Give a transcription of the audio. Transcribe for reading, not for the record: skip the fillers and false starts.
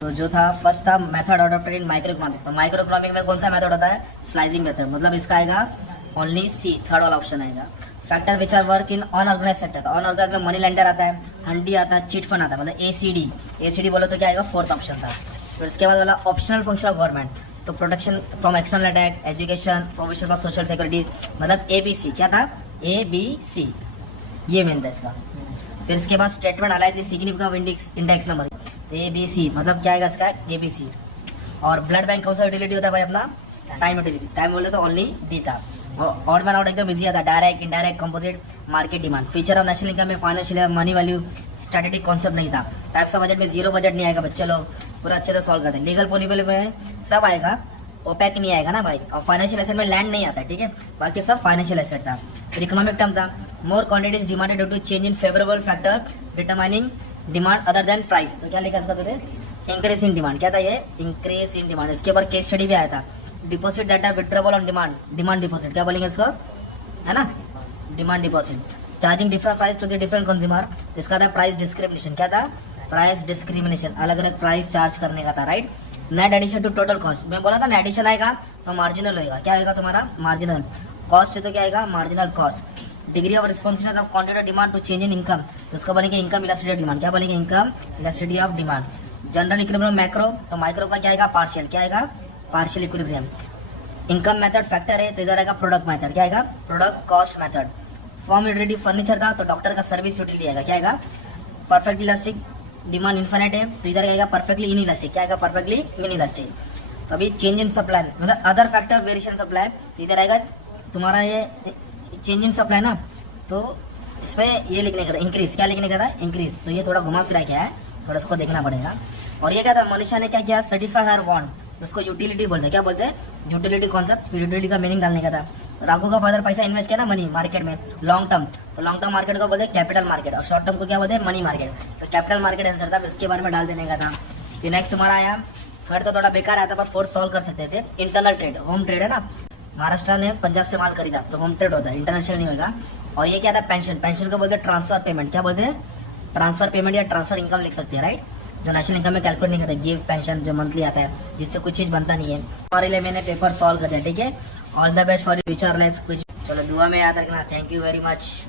तो जो था फर्स्ट था method adopted in micro economic. तो माइक्रो इकोनॉमिक में कौन सा मेथड होता है? Slicing method. मतलब इसका आएगा ओनली सी, थर्ड वाला ऑप्शन आएगा। Factor which are work in unorganise sector. तो अनऑर्गेनाइज में मनी लेंडर आता है, हंडी आता है, चिट फंड आता है, मतलब एसीडी बोलो तो क्या आएगा? फोर्थ ऑप्शन था। फिर इसके बाद वाला ऑप्शनल फंक्शन ऑफ गवर्नमेंट, तो protection from external attack, education, provision for social security, मतलब ABC। क्या था? ABC, ये मेन था इसका। फिर इसके बाद स्टेटमेंट अलाइज सिग्निफिकेंट इंडेक्स नंबर, तो ABC, मतलब क्या आएगा इसका? ABC। और ब्लड बैंक कौन सा यूटिलिटी होता है भाई? अपना टाइम यूटिलिटी। टाइम बोले तो ओनली डी था। और मैन आउट एकदम इजी आता है, direct indirect composite market demand. Feature of national income में financial money value strategic concept नहीं था। टाइप्स ऑफ बजट में जीरो बजट नहीं आएगा, बच्चे लोग पूरा अच्छे से सॉल्व करते हैं। लीगल पॉलिबल में सब आएगा, ओपैक नहीं आएगा ना भाई। और फाइनेंशियल एसेट में लैंड नहीं आता है, ठीक है, बाकी सब फाइनेंशियल एसेट था। फिर इकोनॉमिक टर्म था, more quantities demanded due to change in favourable factor determining demand other than price. तो क्या लिखा इसका तुझे? Increase in demand. क्या था ये? Increase in demand. इसके ऊपर केस स्टडी भी आया था। Deposit that are withdrawable on demand, demand deposit क्या बोलेंगे इसको, है ना? Demand deposit. Charging different price to the different consumer, इसका था प्राइस डिस्क्रिमिनेशन। क्या था? प्राइस डिस्क्रिमिनेशन, अलग अलग प्राइस चार्ज करने का था, right. Net addition to total cost, मैं बोला था ना एडिशन आएगा तो मार्जिनल होएगा। क्या आएगा तुम्हारा? मार्जिनल कॉस्ट है, तो क्या आएगा? Marginal cost. Degree of responsibility of quantity demand to change in income, तो उसका बनेगा इनकम इलास्टिसिटी ऑफ डिमांड। क्या बनेगा? Income elasticity of demand. General equilibrium macro, तो माइक्रो का क्या आएगा? पार्शियल। क्या आएगा? Partial equilibrium. Income method factor है, तो इधर आएगा प्रोडक्ट मेथड। क्या आएगा? Product cost method. Form utility furniture था, तो डॉक्टर का सर्विस यूटिलिटी आएगा। क्या आएगा? परफेक्ट इलास्टिक डिमांड इन्फिनिट है, तो इधर आएगा परफेक्टली इन इलास्टिक। क्या आएगा? Perfectly in elastic. तो अभी चेंज इन सप्लाई, मतलब अदर फैक्टर वेरिएशन सप्लाई, तो इधर आएगा तुम्हारा ये चेंज इन सप्लाई ना, तो इसमें ये लिखने का था इंक्रीज। क्या लिखने का था? इंक्रीज। तो ये थोड़ा घुमा फिरा क्या है, थोड़ा इसको देखना पड़ेगा। और ये क्या था? मनीषा ने क्या किया? सेटिस्फाई हर वांट, उसको यूटिलिटी बोलते हैं। क्या बोलते हैं? Utility concept. यूटिलिटी का मीनिंग डालने का था। राघव का फादर पैसा इन्वेस्ट किया ना मनी मार्केट में, लॉन्ग टर्म, तो लॉन्ग टर्म मार्केट को बोलते हैं कैपिटल मार्केट, और शॉर्ट टर्म को क्या बोलते हैं? Money market. तो कैपिटल मार्केट आंसर था, इसके बारे में डाल देने का था। फिर नेक्स्ट तुम्हारा आया थर्ड, तो थोड़ा बेकार आया था पर फोर्थ सॉल्व कर सकते थे। इंटरनल ट्रेड, होम ट्रेड है ना, महाराष्ट्र ने पंजाब से माल खरीदा तो होम ट्रेड होता है, इंटरनेशनल नहीं होगा। और ये क्या था? पेंशन। पेंशन को बोलते हैं ट्रांसफर पेमेंट। क्या बोलते हैं? ट्रांसफर पेमेंट या ट्रांसफर इनकम लिख सकते हैं, राइट। जो नेशनल इनकम में कैलकुलेट नहीं करते, गिव पेंशन जो मंथली आता है, जिससे कुछ चीज़ बनता नहीं है। हमारे लिए मैंने पेपर सॉल्व कर दिया, ठीक है। All the best for future life. कुछ चलो दुआ में याद रखना। Thank you very much.